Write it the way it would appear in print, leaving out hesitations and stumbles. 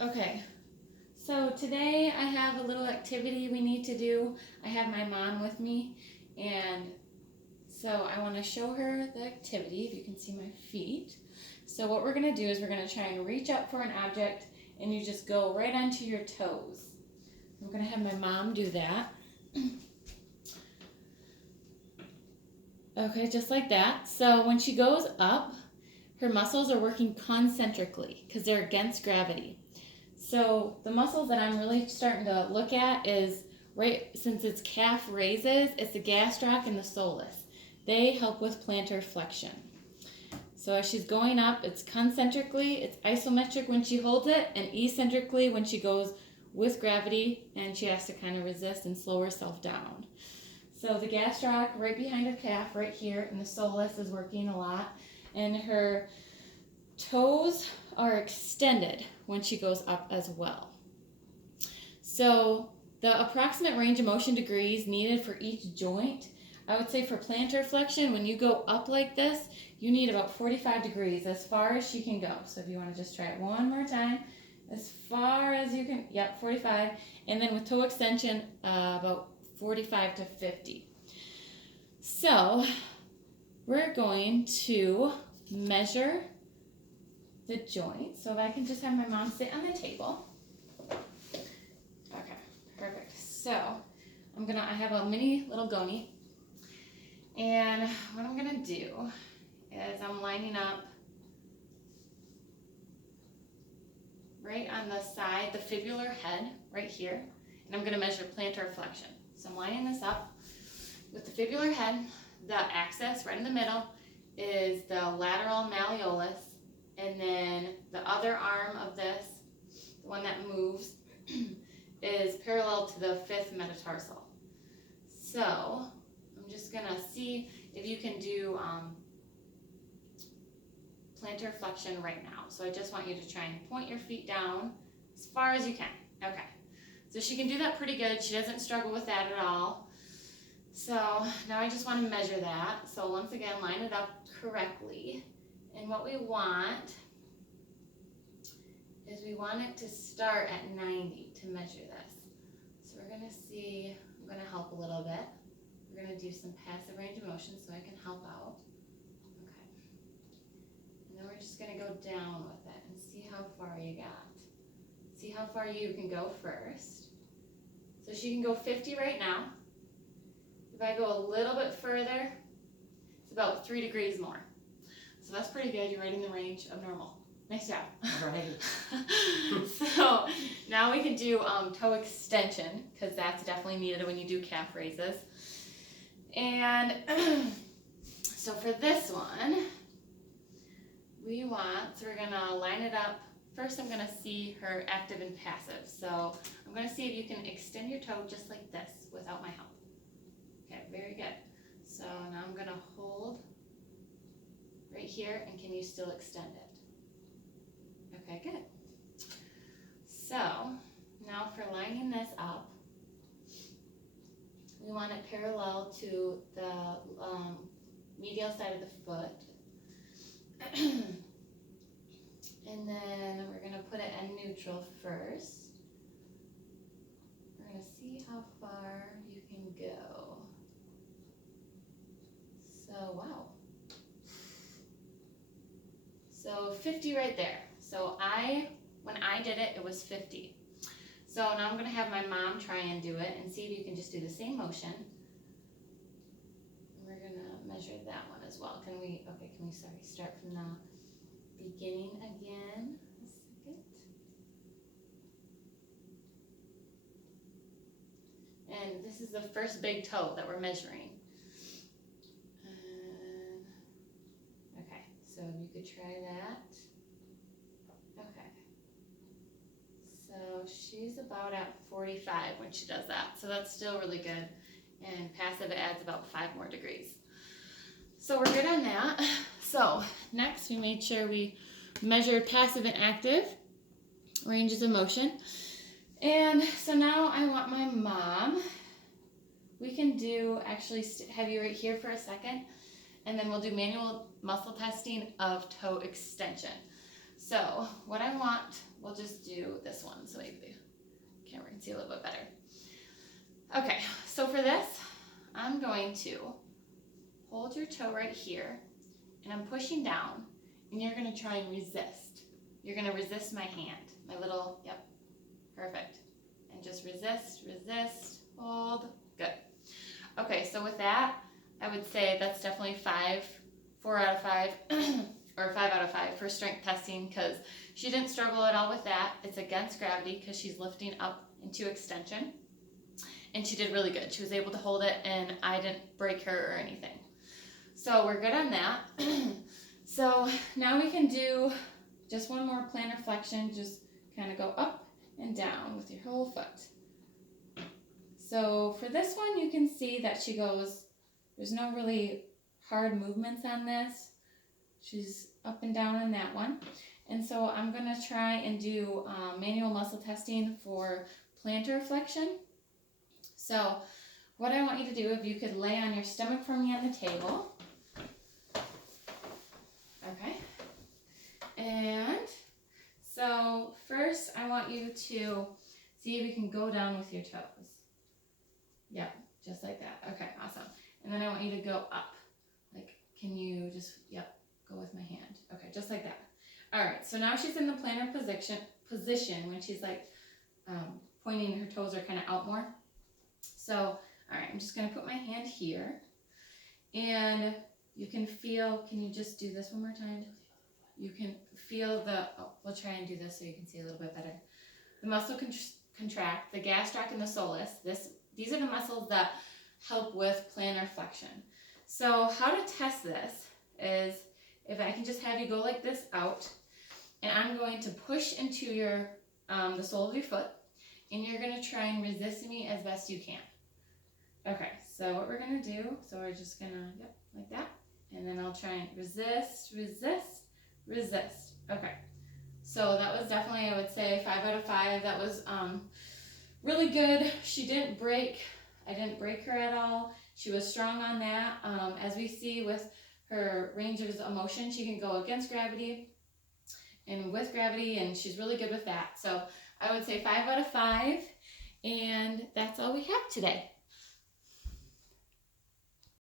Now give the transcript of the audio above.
Okay, so today I have a little activity we need to do. I have my mom with me, and so I want to show her the activity, if you can see my feet. So what we're going to do is we're going to try and reach up for an object, and you just go right onto your toes. I'm going to have my mom do that. Okay, just like that. So when she goes up, her muscles are working concentrically because they're against gravity. So the muscles that I'm really starting to look at is right since it's calf raises, it's the gastroc and the soleus. They help with plantar flexion. So as she's going up, it's concentrically, it's isometric when she holds it, and eccentrically when she goes with gravity, and she has to kind of resist and slow herself down. So the gastroc right behind her calf, right here, and the soleus is working a lot, and her toes are extended when she goes up as well. So the approximate range of motion degrees needed for each joint, I would say for plantar flexion, when you go up like this, you need about 45 degrees, as far as she can go. So if you want to just try it one more time, as far as you can, yep, 45. And then with toe extension, about 45 to 50. So we're going to measure the joint. So if I can just have my mom sit on the table. Okay, perfect. So I have a mini little goni. And what I'm gonna do is I'm lining up right on the side, the fibular head right here. And I'm gonna measure plantar flexion. So I'm lining this up with the fibular head. The axis right in the middle is the lateral malleolus. And then the other arm of this, the one that moves, is parallel to the fifth metatarsal. So I'm just gonna see if you can do plantar flexion right now. So I just want you to try and point your feet down as far as you can. Okay, so she can do that pretty good. She doesn't struggle with that at all. So now I just want to measure that. So once again, line it up correctly. And what we want is we want it to start at 90 to measure this. So we're going to see, I'm going to help a little bit. We're going to do some passive range of motion so I can help out. Okay. And then we're just going to go down with it and see how far you got. See how far you can go first. So she can go 50 right now. If I go a little bit further, it's about 3 degrees more. So that's pretty good. You're right in the range of normal. Nice job. Right. So now we can do toe extension, because that's definitely needed when you do calf raises. And so for this one, so we're going to line it up. First, I'm going to see her active and passive. So I'm going to see if you can extend your toe just like this without my help. Okay, very good. So now I'm going to hold right here, and can you still extend it? Okay, good. So now for lining this up, we want it parallel to the medial side of the foot. And then we're going to put it in neutral first. We're going to see how far you can go. So, wow. So 50 right there. So when I did it, it was 50. So now I'm going to have my mom try and do it and see if you can just do the same motion. We're going to measure that one as well. Can we start from the beginning again? A second. And this is the first big toe that we're measuring. Okay, so you could try that. Okay. So she's about at 45 when she does that. So that's still really good. And passive adds about 5 more degrees. So we're good on that. So next we made sure we measured passive and active ranges of motion. And so now I want my mom. We can do, actually have you right here for a second, and then we'll do manual muscle testing of toe extension. So what I want, we'll just do this one so maybe the camera can see a little bit better. Okay, so for this, I'm going to hold your toe right here, and I'm pushing down, and you're gonna try and resist. You're gonna resist my hand, my little, yep, perfect. And just resist, resist, hold, good. Okay, so with that, I would say that's definitely 4 out of 5, or 5 out of 5 for strength testing, because she didn't struggle at all with that. It's against gravity because she's lifting up into extension, and she did really good. She was able to hold it, and I didn't break her or anything. So we're good on that. So now we can do just one more plantar flexion, just kind of go up and down with your whole foot. So for this one, you can see that she goes, there's no really hard movements on this. She's up and down in that one. And so I'm gonna try and do manual muscle testing for plantar flexion. So what I want you to do, if you could lay on your stomach for me on the table. Okay. And so first I want you to see if you can go down with your toes. Yep, just like that. Okay, awesome. And then I want you to go up. Like, can you just, yep, go with my hand. Okay, just like that. All right, so now she's in the plantar position when she's like pointing, her toes are kind of out more. So, all right, I'm just gonna put my hand here, and you can feel, can you just do this one more time? You can feel we'll try and do this so you can see a little bit better. The muscle contract, the gastroc and the soleus. These are the muscles that help with plantar flexion. So how to test this is, if I can just have you go like this out, and I'm going to push into your the sole of your foot, and you're gonna try and resist me as best you can. Okay, so what we're gonna do, so we're just gonna, yep, like that, and then I'll try and resist, resist, resist. Okay, so that was definitely, I would say, 5 out of 5. That was really good. She didn't break, I didn't break her at all. She was strong on that. As we see with her range of motion, she can go against gravity and with gravity, and she's really good with that. So I would say 5 out of 5, and that's all we have today.